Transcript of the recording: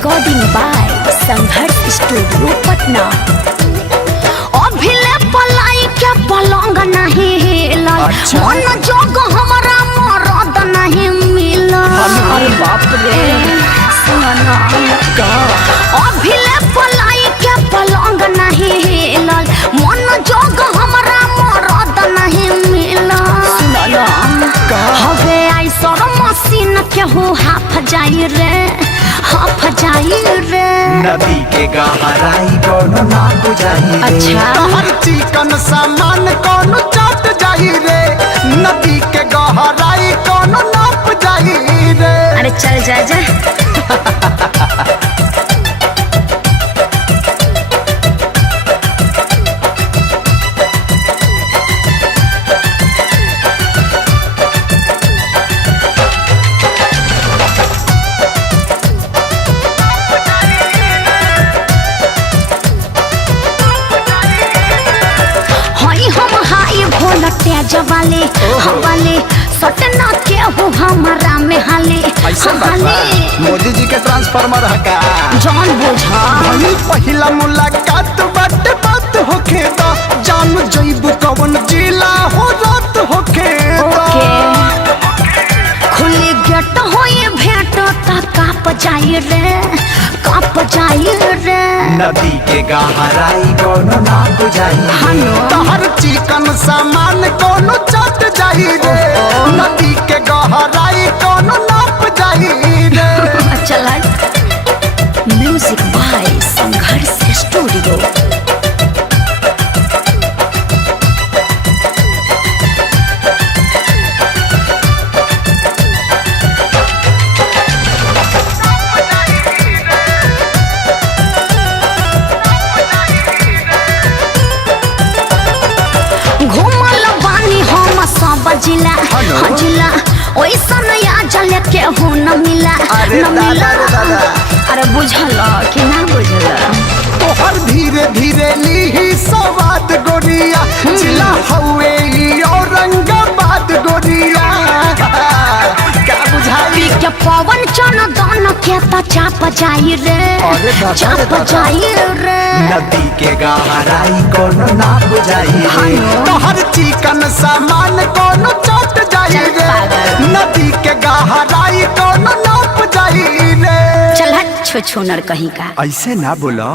Recording by Sangharsh studio Patna. अभिले पलाई के पलंग नहीं हिलल, मन जोग हमरा मरद नहीं मिलल। अरे बाप रे सुना का अभिले पलाई के पलंग नहीं हिलल, मन जोग हमरा मरद नहीं मिलल। सुना हवे आइसर मशीन के हो हाफ जाई रे, हाफ जाई रे। नदी के गहराई कोनो ना बुझाई रे। अच्छा हर चिकन सामान कोनो चाट जाई रे, नदी के गहराई कोनो नाप जाई रे। अरे चल जा जा। तेज वाले हवाले सटना के हो हमारा में हाले मोदी जी के ट्रांसफार्मर हका जान बुझा पहिला मुलाकात बात होखे दा, जान जइबू कवन जिला हो रात होखे खुली गेट होए भेट ता काप जाई रे, काप जाई रे। नदी के गहराई कोनो ना बुझाई रे। हर चिकन सामान कोनो चाट जाई रे, नदी के गहराई कोनो नाप जाई रे। चला म्यूजिक बाय संघर्ष स्टूडियो। जिला जिला ओइसन या जल के हो न मिला न मिला। अरे बुझल कि ना बुझल तोहर धीरे धीरे ली सवाद गोरिया, जिला हवे औरंगाबाद गोरिया। क्या बुझाई के पवन चन दान के ता चाप जाई रे, चाप जाई रे। नदी के गहराई कोनो ना बुझाई रे। तोहर चिकन सामान कोनो चाट जाई रे, नदी के गहराई कोनो नाप जाई रे। चल हट छो छोनर कहीं का ऐसे ना बोलो।